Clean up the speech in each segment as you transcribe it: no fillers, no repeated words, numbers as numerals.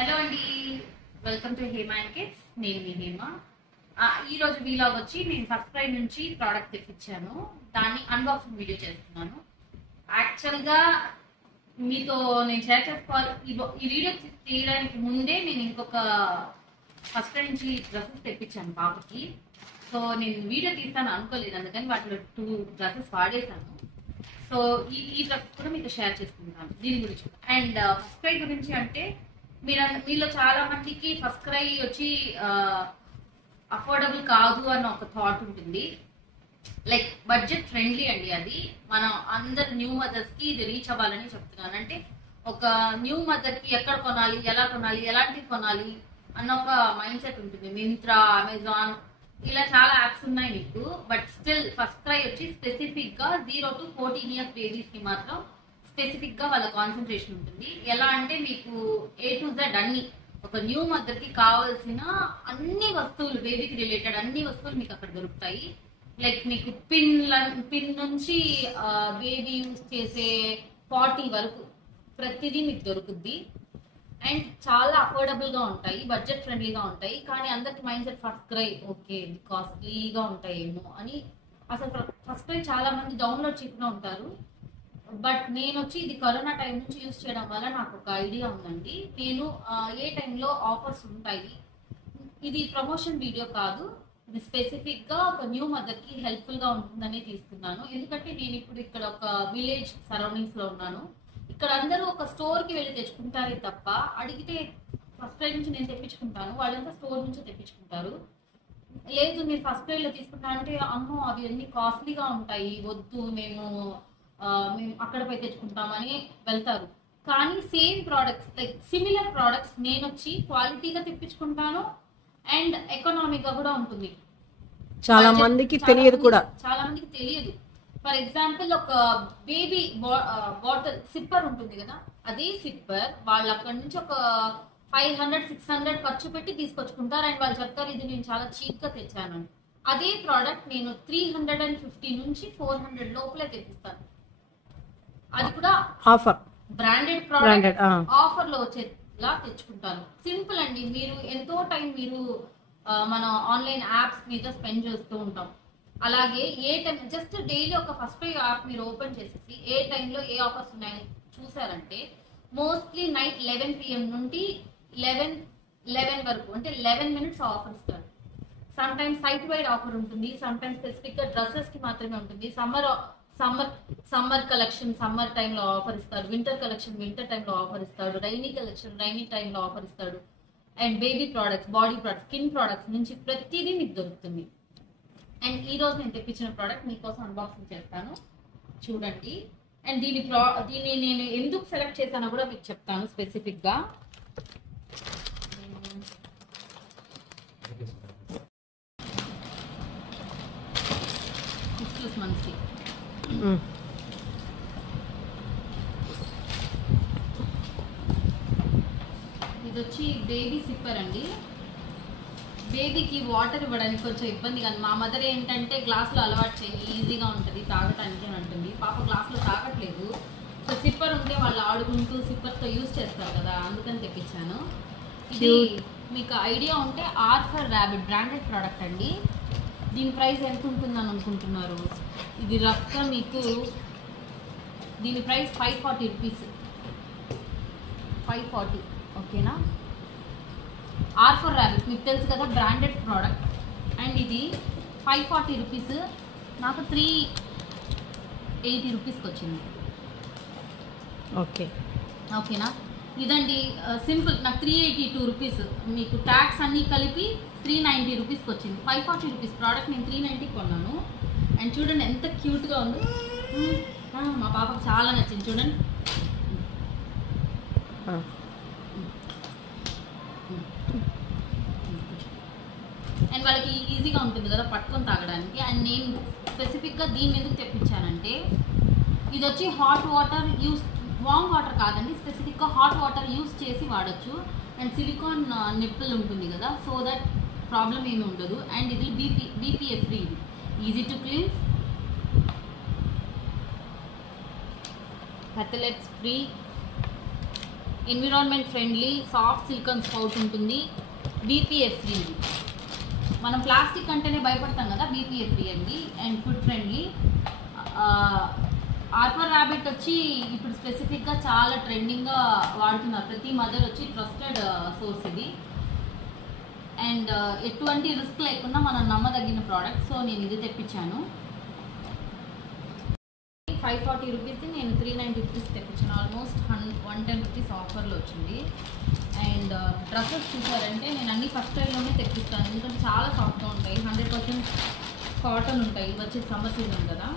Hello అండి, welcome to Hema and kids. నేను మీ హేమ. ఈ రోజు వీలాగ్ వచ్చి నేను ఫస్ట్ క్రై నుంచి ప్రోడక్ట్ తెప్పించాను. దాన్ని అన్బాక్సింగ్ వీడియో చేస్తున్నాను. యాక్చువల్గా మీతో నేను షేర్ చేసుకోవాలి. ఈ వీడియో తీయడానికి ముందే నేను ఇంకొక ఫస్ట్ క్రై నుంచి డ్రెస్సెస్ తెప్పించాను పాపకి. సో నేను వీడియో తీస్తాను అనుకోలేదు, అందుకని వాటిలో 2 డ్రెస్సెస్ వాడేశాను. సో ఈ డ్రెస్ కూడా మీతో షేర్ చేసుకుంటాను దీని గురించి. అండ్ ఫస్ట్ క్రై గురించి అంటే మీలో చాలా మందికి ఫస్ట్ క్రై వచ్చి అఫోర్డబుల్ కాదు అన్న ఒక థాట్ ఉంటుంది. లైక్ బడ్జెట్ ఫ్రెండ్లీ అండి అది. మనం అందరు న్యూ మదర్స్ కి ఇది రీచ్ అవ్వాలని చెప్తున్నాను. అంటే ఒక న్యూ మదర్ కి ఎక్కడ కొనాలి, ఎలా కొనాలి, ఎలాంటివి కొనాలి అన్న ఒక మైండ్ సెట్ ఉంటుంది. మింత్రా, అమెజాన్ ఇలా చాలా యాప్స్ ఉన్నాయి మీకు. బట్ స్టిల్ ఫస్ట్ క్రై వచ్చి స్పెసిఫిక్ గా 0 to 14 years బేబీస్ కి మాత్రం స్పెసిఫిక్ గా వాళ్ళ కాన్సన్ట్రేషన్ ఉంటుంది. ఎలా అంటే మీకు A to Z అన్ని, ఒక న్యూ మదర్ కి కావాల్సిన అన్ని వస్తువులు, బేబీకి రిలేటెడ్ అన్ని వస్తువులు మీకు అక్కడ దొరుకుతాయి. లైక్ మీకు పిన్ నుంచి బేబీ యూజ్ చేసే 40 వరకు ప్రతిదీ మీకు దొరుకుద్ది. అండ్ చాలా అఫోర్డబుల్ గా ఉంటాయి, బడ్జెట్ ఫ్రెండ్లీగా ఉంటాయి. కానీ అందరికి mindset FirstCry okay కాస్ట్లీగా ఉంటాయేమో అని. అసలు ఫస్ట్ క్రై చాలా మంది డౌన్లోడ్ చేయకుండా ఉంటారు. బట్ నేను వచ్చి ఇది కరోనా టైం నుంచి యూజ్ చేయడం వల్ల నాకు ఒక ఐడియా ఉందండి. నేను ఏ టైంలో ఆఫర్స్ ఉంటాయి, ఇది ప్రమోషన్ వీడియో కాదు, ఇది స్పెసిఫిక్ గా ఒక న్యూ మదర్ కి హెల్ప్ఫుల్ గా ఉంటుందని తీసుకున్నాను. ఎందుకంటే నేను ఇప్పుడు ఇక్కడ ఒక విలేజ్ సరౌండింగ్స్ లో ఉన్నాను. ఇక్కడ అందరూ ఒక స్టోర్ కి వెళ్ళి తెచ్చుకుంటారే తప్ప, అడిగితే ఫస్ట్ క్రై నుంచి నేను తెప్పించుకుంటాను, వాళ్ళంతా స్టోర్ నుంచి తెప్పించుకుంటారు. లేదు మీరు ఫస్ట్ క్రై లో తీసుకుంటా అంటే అమ్మో అవి అన్ని కాస్ట్లీగా ఉంటాయి, వద్దు మేము అక్కడ పోయి తెచ్చుకుంటామని వెళ్తారు. కానీ same products, like similar products నేను వచ్చి క్వాలిటీగా తెప్పించుకుంటాను అండ్ ఎకనామిక్ గా కూడా ఉంటుంది. చాలా మందికి తెలియదు కూడా. చాలా మందికి తెలియదు. ఫర్ ఎగ్జాంపుల్ ఒక బేబీ బాటిల్ సిప్పర్ ఉంటుంది కదా, అదే సిప్పర్ వాళ్ళు అక్కడ నుంచి ఒక 500-600 ఖర్చు పెట్టి తీసుకొచ్చుకుంటారు. అండ్ వాళ్ళు చెప్తారు ఇది నేను చాలా చీప్ గా తెచ్చాను. అదే ప్రోడక్ట్ నేను 350 నుంచి 400 లోపలే తెప్పిస్తాను. అది కూడా ఆఫర్, బ్రాండెడ్ ప్రోడక్ట్ ఆఫర్ లో వచ్చేలా తెచ్చుకుంటాను. సింపుల్ అండి. మీరు ఎంతో టైం మీరు మన ఆన్లైన్ యాప్స్ మీద స్పెండ్ చేస్తూ ఉంటాం. అలాగే ఏ టైం జస్ట్ డైలీ ఒక ఫస్ట్ క్రై యాప్ మీరు ఓపెన్ చేసేసి ఏ టైంలో ఏ ఆఫర్స్ ఉన్నాయని చూసారంటే మోస్ట్లీ నైట్ 11 PM నుండి 11 వరకు, అంటే 11 minutes ఆఫర్ ఇస్తారు. Some times site wide offer ఉంటుంది, సమ్ టైమ్స్ స్పెసిఫిక్ గా డ్రెస్సెస్ కి మాత్రమే ఉంటుంది. సమ్మర్ కలెక్షన్ సమ్మర్ టైంలో ఆఫర్ ఇస్తాడు, వింటర్ కలెక్షన్ వింటర్ టైంలో ఆఫర్ ఇస్తాడు, రైనీ కలెక్షన్ రైనీ టైంలో ఆఫర్ ఇస్తాడు. And baby products, body products, skin products నుంచి ప్రతిదీ మీకు దొరుకుతుంది. అండ్ ఈ రోజు నేను తెప్పించిన ప్రోడక్ట్ మీకోసం అన్బాక్సింగ్ చేస్తాను, చూడండి. అండ్ దీన్ని నేను ఎందుకు సెలెక్ట్ చేశానో కూడా మీకు చెప్తాను స్పెసిఫిక్ గా. మంచి ఇది వచ్చి బేబీ సిప్పర్ అండి. బేబీకి వాటర్ ఇవ్వడానికి కొంచెం ఇబ్బంది కానీ మా మదర్ ఏంటంటే గ్లాసులో అలవాటు చేయి, ఈజీగా ఉంటుంది తాగటానికి అని అంటుంది. పాప గ్లాసులో తాగట్లేదు. సో సిప్పర్ ఉంటే వాళ్ళు ఆడుకుంటూ సిప్పర్తో యూజ్ చేస్తారు కదా, అందుకని తెప్పించాను. ఇది మీకు ఐడియా ఉంటే R for Rabbit branded product అండి. దీని ప్రైస్ ఎంత ఉంటుందని అనుకుంటున్నారు? ఇది రఫ్గా మీకు దీని ప్రైస్ 540 రూపీస్. 540 ఓకేనా. ఆర్ ఫర్ ర్యాబిట్ మీకు తెలుసు కదా, బ్రాండెడ్ ప్రోడక్ట్. అండ్ ఇది 540 రూపీస్, నాకు 380 రూపీస్కి వచ్చింది. ఓకేనా. ఇదండి సింపుల్. నాకు 382 రూపీస్, మీకు ట్యాక్స్ అన్నీ కలిపి 390 రూపీస్కి వచ్చింది. 540 రూపీస్ ప్రోడక్ట్ నేను 390 కొన్నాను. అండ్ చూడండి ఎంత క్యూట్గా ఉంది. మా పాపకు చాలా నచ్చింది చూడండి. అండ్ వాళ్ళకి ఈజీగా ఉంటుంది కదా పట్టుకొని తాగడానికి. అండ్ నేను స్పెసిఫిక్గా దీన్ని ఎందుకు తెప్పించానంటే ఇది వచ్చి hot water use, warm water కాదండి, స్పెసిఫిక్గా హాట్ వాటర్ యూస్ చేసి వాడచ్చు. అండ్ సిలికాన్ నిప్పుల్ ఉంటుంది కదా, సో దట్ ప్రాబ్లం ఏమి ఉండదు. అండ్ ఇది BPA ఫ్రీ, ఇది easy to cleans, phthalates free, environment friendly soft silicone spout ఉంటుంది, బీపీఎఫ్ ఫ్రీ. మనం ప్లాస్టిక్ అంటేనే భయపడతాం కదా, బీపీఎఫ్ ఫ్రీ అండి. And food friendly. R for Rabbit వచ్చి ఇప్పుడు స్పెసిఫిక్గా చాలా ట్రెండింగ్గా వాడుతున్నారు. ప్రతి మదర్ వచ్చి ట్రస్టెడ్ సోర్స్ ఇది. అండ్ ఎటువంటి రిస్క్ లేకుండా మనం నమ్మదగిన ప్రోడక్ట్. సో నేను ఇది తెప్పించాను. 540 రూపీస్ది నేను 390 రూపీస్ తెప్పించాను. ఆల్మోస్ట్ 110 రూపీస్ ఆఫర్లో వచ్చింది. అండ్ డ్రెస్సెస్ చూసారంటే నేను అన్ని ఫస్ట్ టైంలోనే తెప్పిస్తాను, ఎందుకంటే చాలా సాఫ్ట్గా ఉంటాయి. 100% కాటన్ ఉంటాయి. వచ్చే సమ్మర్ సీజన్ కదా,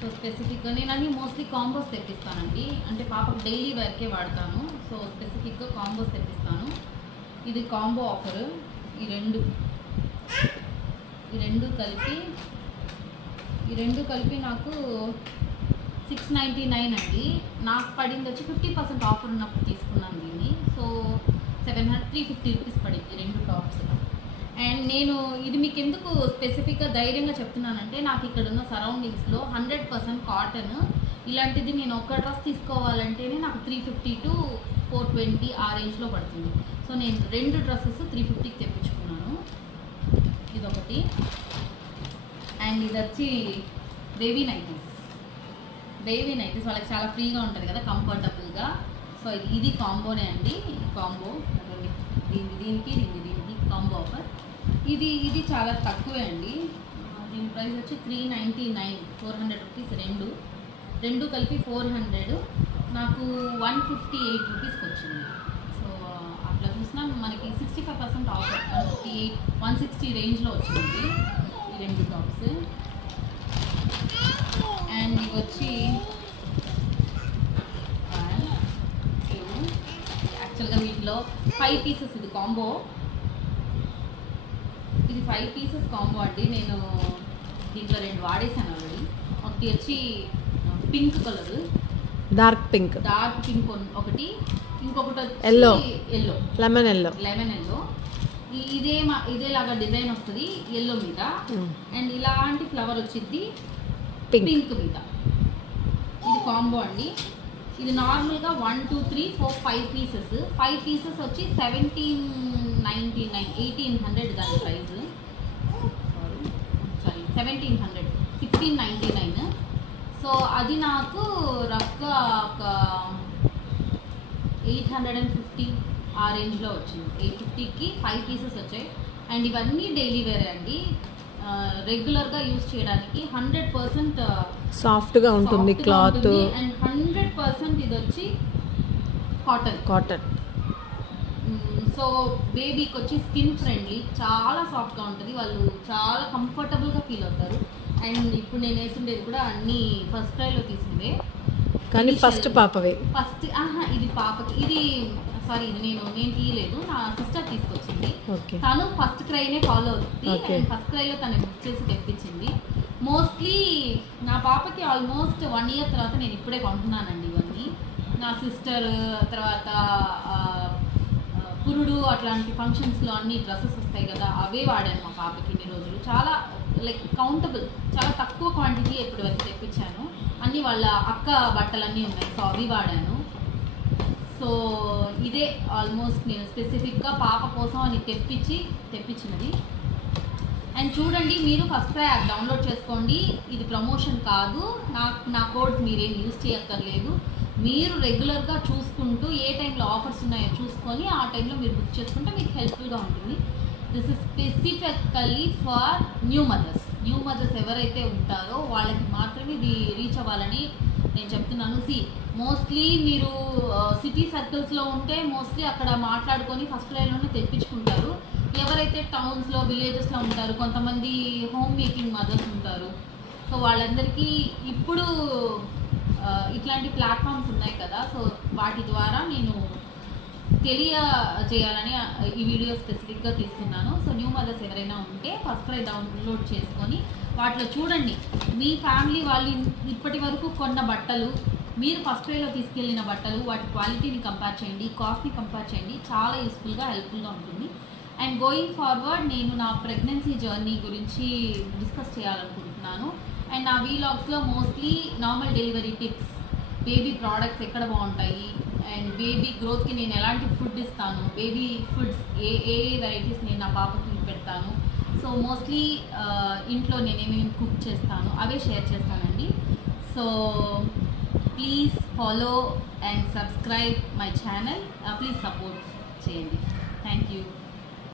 సో స్పెసిఫిక్గా నేను అన్ని మోస్ట్లీ కాంబోస్ తెప్పిస్తానండి. అంటే పాపకు డైలీ వేర్కే వాడతాను, సో స్పెసిఫిక్గా కాంబోస్ తెప్పిస్తాను. ఇది కాంబో ఆఫర్. ఈ రెండు కలిపి నాకు 699 అండి. నాకు పడింది వచ్చి 50% ఆఫర్ ఉన్నప్పుడు తీసుకున్నాను దీన్ని. సో 350 రూపీస్ పడింది రెండు టాప్స్. అండ్ నేను ఇది మీకు ఎందుకు స్పెసిఫిక్గా ధైర్యంగా చెప్తున్నానంటే, నాకు ఇక్కడ ఉన్న సరౌండింగ్స్లో 100% కాటన్ ఇలాంటిది నేను ఒక డ్రెస్ తీసుకోవాలంటేనే నాకు 350 to 420 ఆ రేంజ్లో పడుతుంది. సో నేను రెండు డ్రెస్సెస్ 350కి తెప్పించుకున్నాను. ఇదొకటి. అండ్ ఇది వచ్చి బేబీ నైటీస్ వాళ్ళకి చాలా ఫ్రీగా ఉంటుంది కదా, కంఫర్టబుల్గా. సో ఇది కాంబోనే అండి. కాంబో దీనికి కాంబో ఆఫర్. ఇది చాలా తక్కువే అండి. దీని ప్రైస్ వచ్చి 399, 400 రూపీస్. రెండు కలిపి 400, నాకు 158 రూపీస్కి వచ్చింది. సో అట్లా చూసినా మనకి 65% ఆఫర్, 158, 160 రేంజ్లో వచ్చింది ఈ రెండు టాప్స్. అండ్ ఇవి వచ్చి యాక్చువల్గా వీటిలో 5 పీసెస్ ఇది కాంబో. ఇది 5 పీసెస్ కాంబో అండి. నేను దీంట్లో 2 వాడేసాను ఆల్రెడీ. ఒకటి వచ్చి పింక్ కలర్, డార్క్ పింక్ ఒకటి, ఇంకొకటి వచ్చి ఎల్లో, లెమన్ ఎల్లో. ఇదేలాగా డిజైన్ వస్తుంది ఎల్లో మీద. అండ్ ఇలాంటి ఫ్లవర్ వచ్చింది పింక్ మీద. ఇది కాంబో అండి. ఇది నార్మల్గా 1 2 3 4 5 పీసెస్. 5 పీసెస్ వచ్చి 1799, 1800 దాని ప్రైస్. సారీ 1700, 1699. సో అది నాకు రఫ్గా ఒక 850 ఆ రేంజ్లో వచ్చింది. 850కి 5 పీసెస్ వచ్చాయి. అండ్ ఇవన్నీ డైలీ వేరే అండి, రెగ్యులర్గా యూజ్ చేయడానికి. 100% సాఫ్ట్గా ఉంటుంది క్లాత్. అండ్ 100% ఇది వచ్చి కాటన్. సో బేబీకి వచ్చి స్కిన్ ఫ్రెండ్లీ, చాలా సాఫ్ట్గా ఉంటుంది. వాళ్ళు చాలా కంఫర్టబుల్గా ఫీల్ అవుతారు. అండ్ ఇప్పుడు నేను వేసిండేది కూడా అన్ని ఫస్ట్ ట్రైలో తీసిందే, కానీ ఫస్ట్ పాపవే. ఇది పాపకి. ఇది నేను తీయలేదు, నా సిస్టర్ తీసుకొచ్చింది. తను ఫస్ట్ క్రైనే ఫాలో అవుతుంది. ఫస్ట్ క్రైలో తను బుక్ చేసి తెప్పించింది. మోస్ట్లీ నా పాపకి ఆల్మోస్ట్ 1 year తర్వాత నేను ఇప్పుడే కొంటున్నానండి ఇవన్నీ. నా సిస్టర్ తర్వాత పురుడు అట్లాంటి ఫంక్షన్స్లో అన్ని డ్రెస్సెస్ వస్తాయి కదా, అవే వాడాను మా పాపకి ఇన్ని రోజులు. చాలా కౌంటబుల్, చాలా తక్కువ క్వాంటిటీ ఎప్పుడు వరకు తెప్పించాను. అన్నీ వాళ్ళ అక్క బట్టలన్నీ ఉన్నాయి, సో అవి వాడాను. సో ఇదే ఆల్మోస్ట్ నేను స్పెసిఫిక్గా పాప కోసం అని తెప్పించినది. అండ్ చూడండి, మీరు ఫస్ట్ క్రై యాప్ డౌన్లోడ్ చేసుకోండి. ఇది ప్రమోషన్ కాదు, నా కోడ్స్ మీరేం యూజ్ చేయక్కర్లేదు. మీరు రెగ్యులర్గా చూసుకుంటూ ఏ టైంలో ఆఫర్స్ ఉన్నాయో చూసుకొని ఆ టైంలో మీరు బుక్ చేసుకుంటే మీకు హెల్ప్ఫుల్గా ఉంటుంది. This is specifically for new mothers ఎవరైతే ఉంటారో వాళ్ళకి మాత్రమే ఇది రీచ్ అవ్వాలని నేను చెప్తున్నాను. మోస్ట్లీ మీరు సిటీ సర్కిల్స్లో ఉంటే మోస్ట్లీ అక్కడ మాట్లాడుకొని ఫస్ట్ లైన్లోనే తెప్పించుకుంటారు. ఎవరైతే టౌన్స్లో విలేజెస్లో ఉంటారు, కొంతమంది హోమ్ మేకింగ్ మదర్స్ ఉంటారు. సో వాళ్ళందరికీ ఇప్పుడు ఇట్లాంటి ప్లాట్ఫామ్స్ ఉన్నాయి కదా, సో వాటి ద్వారా నేను తెలియజేయాలని ఈ వీడియో స్పెసిఫిక్గా తీస్తున్నాను. సో న్యూ మదర్స్ ఎవరైనా ఉంటే ఫస్ట్ క్రై డౌన్లోడ్ చేసుకొని వాటిలో చూడండి, మీ ఫ్యామిలీ వాళ్ళు ఇప్పటి వరకు కొన్న బట్టలు, మీరు ఫస్ట్ క్రైలో తీసుకెళ్ళిన బట్టలు, వాటి క్వాలిటీని కంపేర్ చేయండి, కాస్ట్ని కంపేర్ చేయండి. చాలా యూస్ఫుల్గా హెల్ప్ఫుల్గా ఉంటుంది. అండ్ గోయింగ్ ఫార్వర్డ్ నేను నా ప్రెగ్నెన్సీ జర్నీ గురించి డిస్కస్ చేయాలనుకుంటున్నాను. అండ్ నా వీలాగ్స్లో mostly normal delivery tips, baby products ఎక్కడ బాగుంటాయి, అండ్ బేబీ గ్రోత్కి నేను ఎలాంటి ఫుడ్ ఇస్తాను, బేబీ ఫుడ్స్ ఏ వెరైటీస్ నేను నా పాపకి పెడతాను, సో మోస్ట్లీ ఇంట్లో నేను ఏమేమి కుక్ చేస్తాను అవే షేర్ చేస్తానండి. So please follow and subscribe my channel, please support చేయండి. Thank you.